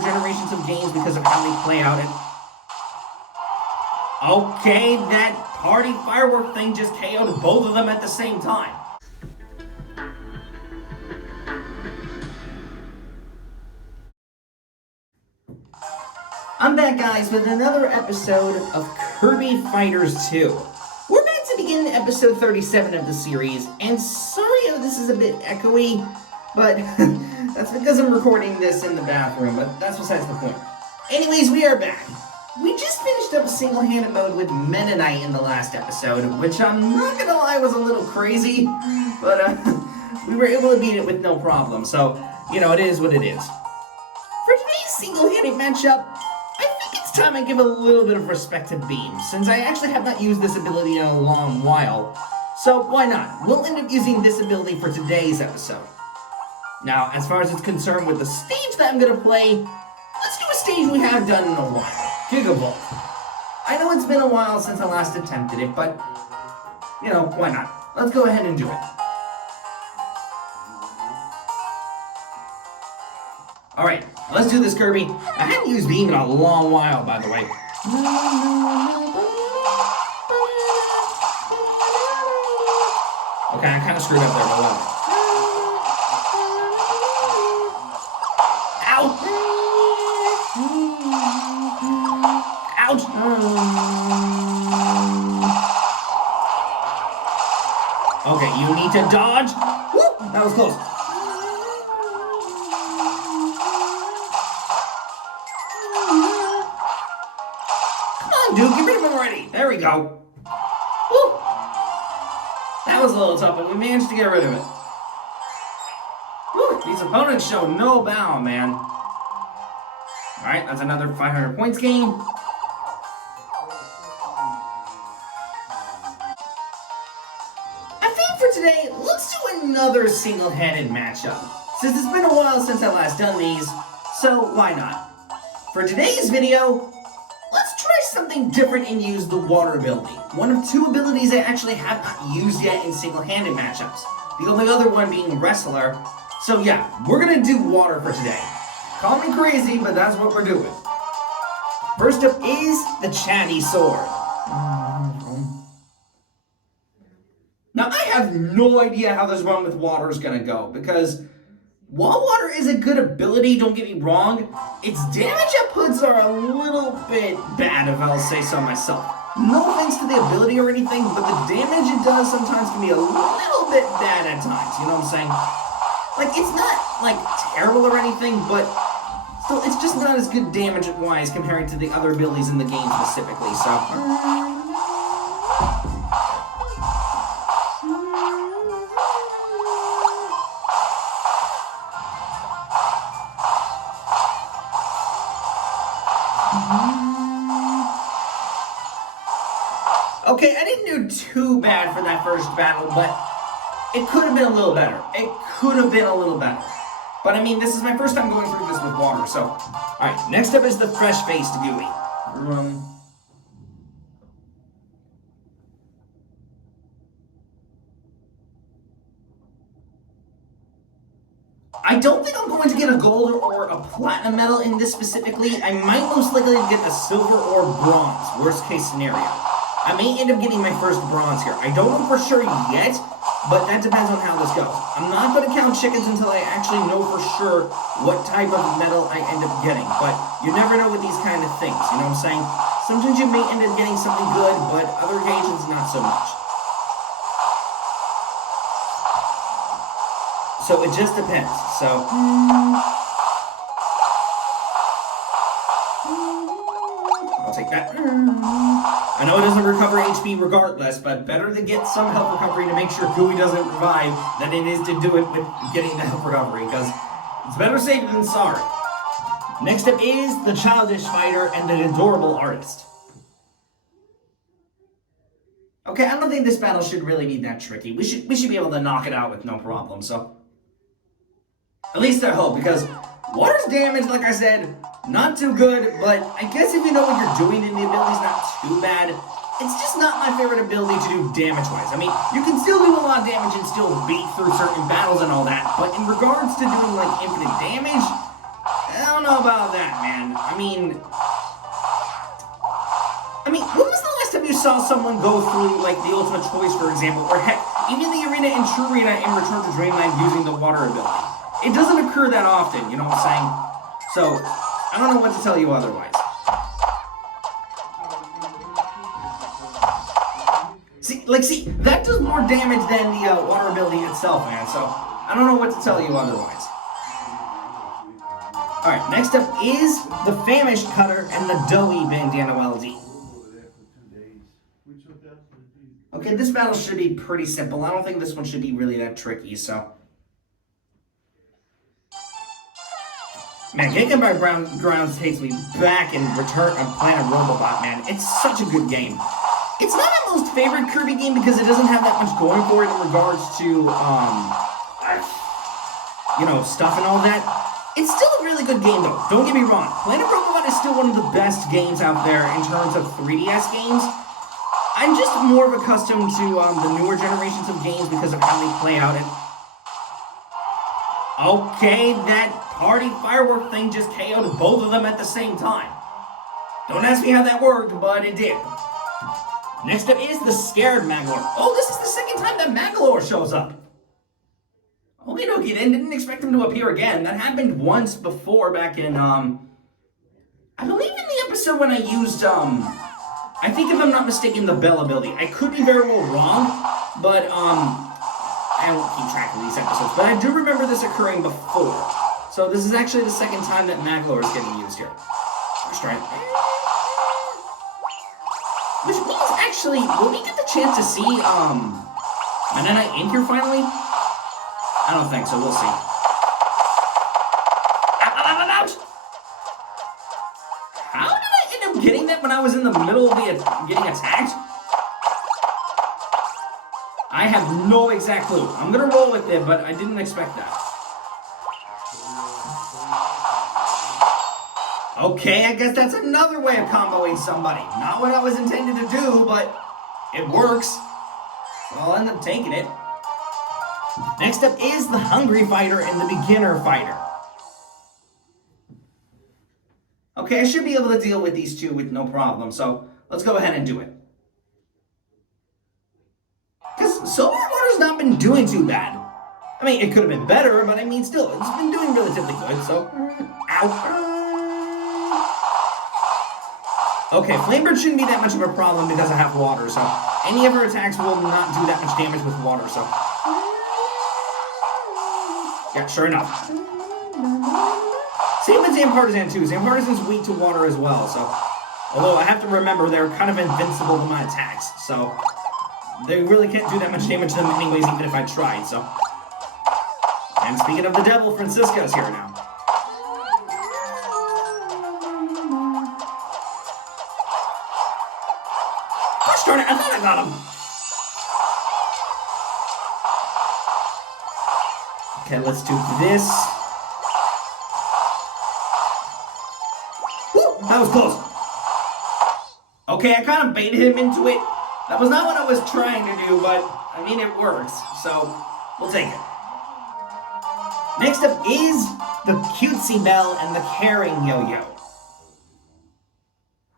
over generations of games because of how they play out. And okay, that party firework thing just KO'd both of them at the same time. I'm back, guys, with another episode of Kirby Fighters 2. We're about to begin episode 37 of the series, and sorry if this is a bit echoey, but that's because I'm recording this in the bathroom, but that's besides the point. Anyways, we are back. We just finished up single-handed mode with Meta Knight in the last episode, which I'm not gonna lie was a little crazy, but we were able to beat it with no problem, so, you know, it is what it is. For today's single-handed matchup, it's time I give a little bit of respect to Beam, since I actually have not used this ability in a long while. So why not? We'll end up using this ability for today's episode. Now, as far as it's concerned with the stage that I'm going to play, let's do a stage we haven't done in a while. Gigavolt. I know it's been a while since I last attempted it, but, you know, why not? Let's go ahead and do it. Alright, let's do this, Kirby. I haven't used Beam in a long while, by the way. Okay, I kind of screwed up there, but whatever. Ouch! Ouch! Okay, you need to dodge. Woo! That was close. Dude, get rid of him already. There we go. Woo! That was a little tough, but we managed to get rid of it. Woo! These opponents show no bound, man. Alright, that's another 500 points game. I think for today, let's do another single-handed matchup. Since it's been a while since I last done these, so why not? For today's video, let's try something different and use the water ability. One of two abilities I actually have not used yet in single-handed matchups. The only other one being Wrestler. So yeah, we're gonna do water for today. Call me crazy, but that's what we're doing. First up is the Chatty Sword. Now I have no idea how this run with water is gonna go, because while water is a good ability, don't get me wrong, its damage outputs are a little bit bad, if I'll say so myself. No offense to the ability or anything, but the damage it does sometimes can be a little bit bad at times, you know what I'm saying? Like, it's not, like, terrible or anything, but still, it's just not as good damage-wise comparing to the other abilities in the game specifically, so okay, I didn't do too bad for that first battle, but it could have been a little better. It could have been a little better. But I mean, this is my first time going through this with water, so. Alright, next up is the fresh-faced Gooey. I don't think I'm going to get a gold or a platinum medal in this specifically. I might most likely get a silver or bronze, worst case scenario. I may end up getting my first bronze here. I don't know for sure yet, but that depends on how this goes. I'm not going to count chickens until I actually know for sure what type of medal I end up getting, but you never know with these kind of things, you know what I'm saying? Sometimes you may end up getting something good, but other occasions not so much. So it just depends, so. I'll take that. I know it doesn't recover HP regardless, but better to get some health recovery to make sure Gooey doesn't revive than it is to do it with getting the health recovery, because it's better safe than sorry. Next up is the Childish Fighter and the Adorable Artist. Okay, I don't think this battle should really be that tricky. We should be able to knock it out with no problem, so. At least I hope, because water's damage, like I said, not too good, but I guess if you know what you're doing and the ability's not too bad, it's just not my favorite ability to do damage-wise. I mean, you can still do a lot of damage and still beat through certain battles and all that, but in regards to doing, like, infinite damage, I don't don't know about that, man. I mean, when was the last time you saw someone go through, like, the Ultimate Choice, for example, or heck, even the Arena in True Arena in Return to Dreamland using the water ability? It doesn't occur that often, you know what I'm saying? So, I don't know what to tell you otherwise. See, that does more damage than the water ability itself, man, so I don't know what to tell you otherwise. Alright, next up is the Famished Cutter and the Doughy Bandana LD. Okay, this battle should be pretty simple. I don't think this one should be really that tricky, so... Man, Getting by Grounds takes me back in Return of Planet Robobot, man. It's such a good game. It's not my most favorite Kirby game because it doesn't have that much going for it in regards to, you know, stuff and all that. It's still a really good game, though. Don't get me wrong. Planet Robobot is still one of the best games out there in terms of 3DS games. I'm just more of accustomed to the newer generations of games because of how they play out. And okay, that party firework thing just KO'd both of them at the same time. Don't ask me how that worked, but it did. Next up is the Scared Magolor. Oh, this is the second time that Magolor shows up. Okie dokie, then didn't expect him to appear again. That happened once before back in, I believe in the episode when I used, I think if I'm not mistaken, the Bell ability. I could be very well wrong, but, I don't keep track of these episodes, but I do remember this occurring before. So this is actually the second time that Magolor is getting used here. First try. Which means, actually, will we get the chance to see, Manana in here finally? I don't think so, we'll see. Ouch! How did I end up getting that when I was in the middle of getting attacked? I have no exact clue. I'm gonna roll with it, but I didn't expect that. Okay, I guess that's another way of comboing somebody. Not what I was intended to do, but it works. So I'll end up taking it. Next up is the Hungry Fighter and the Beginner Fighter. Okay, I should be able to deal with these two with no problem, so let's go ahead and do it. Because Solar Water's not been doing too bad. I mean, it could have been better, but I mean, still, it's been doing relatively good, so... Ow. Okay, Flamebird shouldn't be that much of a problem because I have water, so any of her attacks will not do that much damage with water, so... Yeah, sure enough. Same with Zampartisan too. Zampartisan's weak to water as well, so... Although I have to remember they're kind of invincible to my attacks, so... They really can't do that much damage to them anyways, even if I tried, so... And speaking of the devil, Francisca's here now. Gosh darn it, I thought I got him! Okay, let's do this. Woo! That was close. Okay, I kind of baited him into it. That was not what I was trying to do, but, I mean, it works. So, we'll take it. Next up is the Cutesy Bell and the Caring Yo-Yo.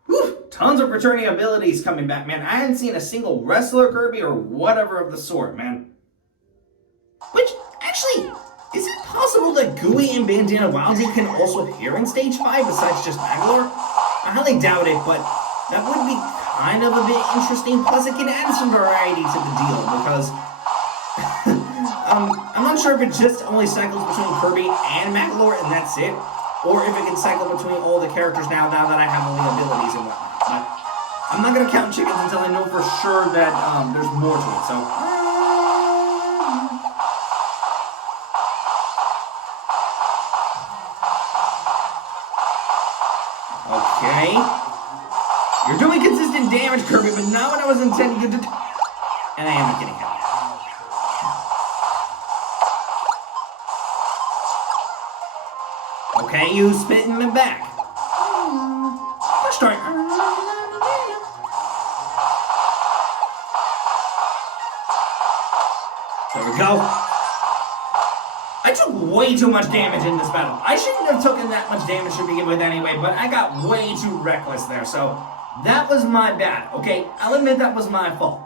Whew! Tons of returning abilities coming back, man. I hadn't seen a single wrestler Kirby or whatever of the sort, man. Which, actually... Is it possible that Gooey and Bandana Wildsy can also appear in Stage 5 besides just Magolor? I highly doubt it, but that would be kind of a bit interesting. Plus, it can add some variety to the deal because I'm not sure if it just only cycles between Kirby and Magolor and that's it, or if it can cycle between all the characters now that I have all the abilities and whatnot. But I'm not gonna count chickens until I know for sure that there's more to it. So. Okay. You're doing consistent damage, Kirby, but not what I was intending to do. And I am getting hit. Okay, you spitting me back. First try. There we go. I took way too much damage in this battle. I shouldn't have taken that much damage to begin with anyway, but I got way too reckless there, so that was my bad, okay? I'll admit that was my fault.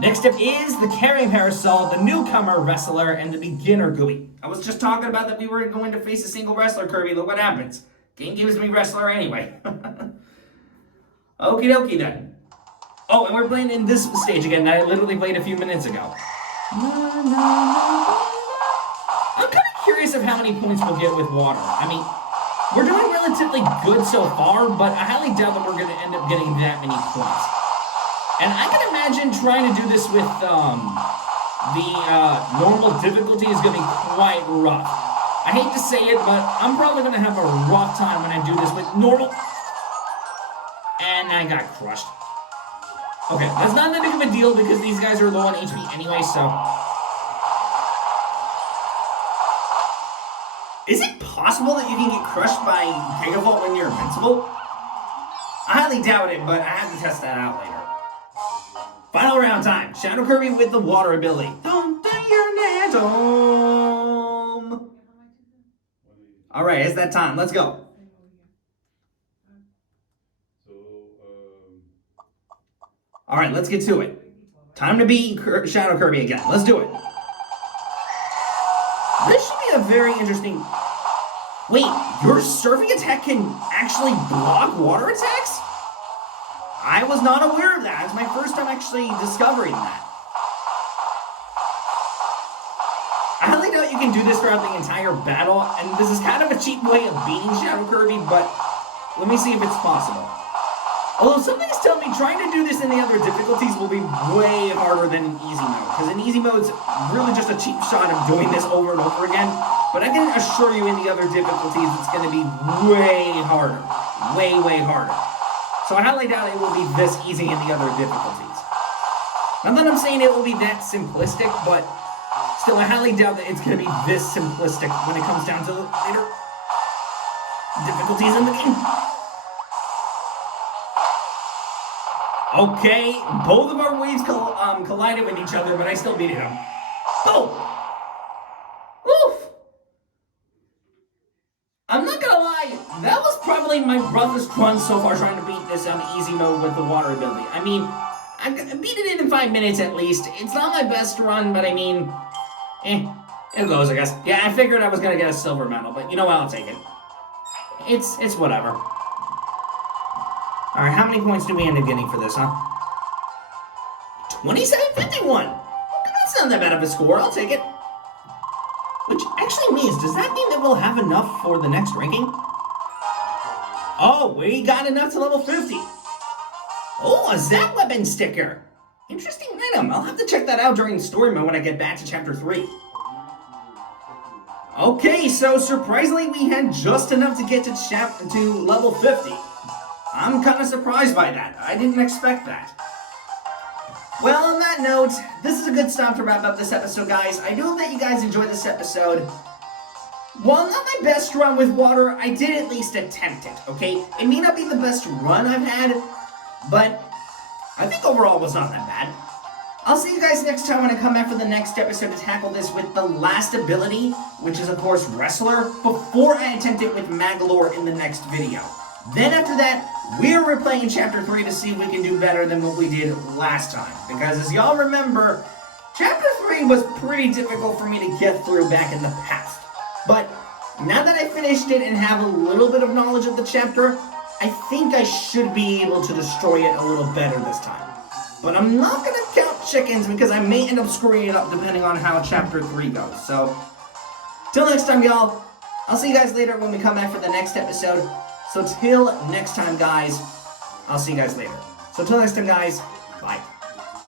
Next up is the Carrying Parasol, the newcomer wrestler, and the beginner Gooey. I was just talking about that we were going to face a single wrestler, Kirby. Look what happens. Game gives me wrestler anyway. Okie dokie then. Oh, and we're playing in this stage again that I literally played a few minutes ago. I'm kind of curious of how many points we'll get with water. I mean, we're doing relatively good so far, but I highly doubt that we're going to end up getting that many points. And I can imagine trying to do this with the normal difficulty is going to be quite rough. I hate to say it, but I'm probably going to have a rough time when I do this with normal. And I got crushed. Okay, that's not that big of a deal because these guys are low on HP anyway, so. Is it possible that you can get crushed by Megavolt when you're invincible? I highly doubt it, but I have to test that out later. Final round time. Shadow Kirby with the water ability. Alright, it's that time. Let's go. Alright, let's get to it. Time to beat Shadow Kirby again. Let's do it. This should be a very interesting... Wait, your surfing attack can actually block water attacks? I was not aware of that. It's my first time actually discovering that. I highly doubt you can do this throughout the entire battle, and this is kind of a cheap way of beating Shadow Kirby, but let me see if it's possible. Although some things tell me trying to do this in the other difficulties will be way harder than in easy mode, because in easy mode it's really just a cheap shot of doing this over and over again, but I can assure you in the other difficulties it's going to be way harder. Way, way harder. So I highly doubt it will be this easy in the other difficulties. Not that I'm saying it will be that simplistic, but still I highly doubt that it's going to be this simplistic when it comes down to the later difficulties in the game. Okay, both of our waves collided with each other, but I still beat him. Oh! Oof! I'm not gonna lie, that was probably my roughest run so far trying to beat this on easy mode with the water ability. I mean, I beat it in 5 minutes at least. It's not my best run, but I mean, it goes, I guess. Yeah, I figured I was gonna get a silver medal, but you know what, I'll take it. It's whatever. Alright, how many points do we end up getting for this, huh? 2751! That's not that bad of a score, I'll take it. Which actually means, does that mean that we'll have enough for the next ranking? Oh, we got enough to level 50. Oh, a Zap Weapon sticker. Interesting item. I'll have to check that out during story mode when I get back to Chapter 3. Okay, so surprisingly we had just enough to get to level 50. I'm kind of surprised by that. I didn't expect that. Well, on that note, this is a good stop to wrap up this episode, guys. I do hope that you guys enjoyed this episode. While not my best run with water, I did at least attempt it, okay? It may not be the best run I've had, but I think overall it was not that bad. I'll see you guys next time when I come back for the next episode to tackle this with the last ability, which is, of course, Wrestler, before I attempt it with Magolor in the next video. Then after that, we're replaying Chapter 3 to see if we can do better than what we did last time. Because as y'all remember, Chapter 3 was pretty difficult for me to get through back in the past. But now that I finished it and have a little bit of knowledge of the chapter, I think I should be able to destroy it a little better this time. But I'm not going to count chickens because I may end up screwing it up depending on how Chapter 3 goes. So, till next time, y'all, I'll see you guys later when we come back for the next episode. So till next time, guys, I'll see you guys later. So till next time, guys, bye.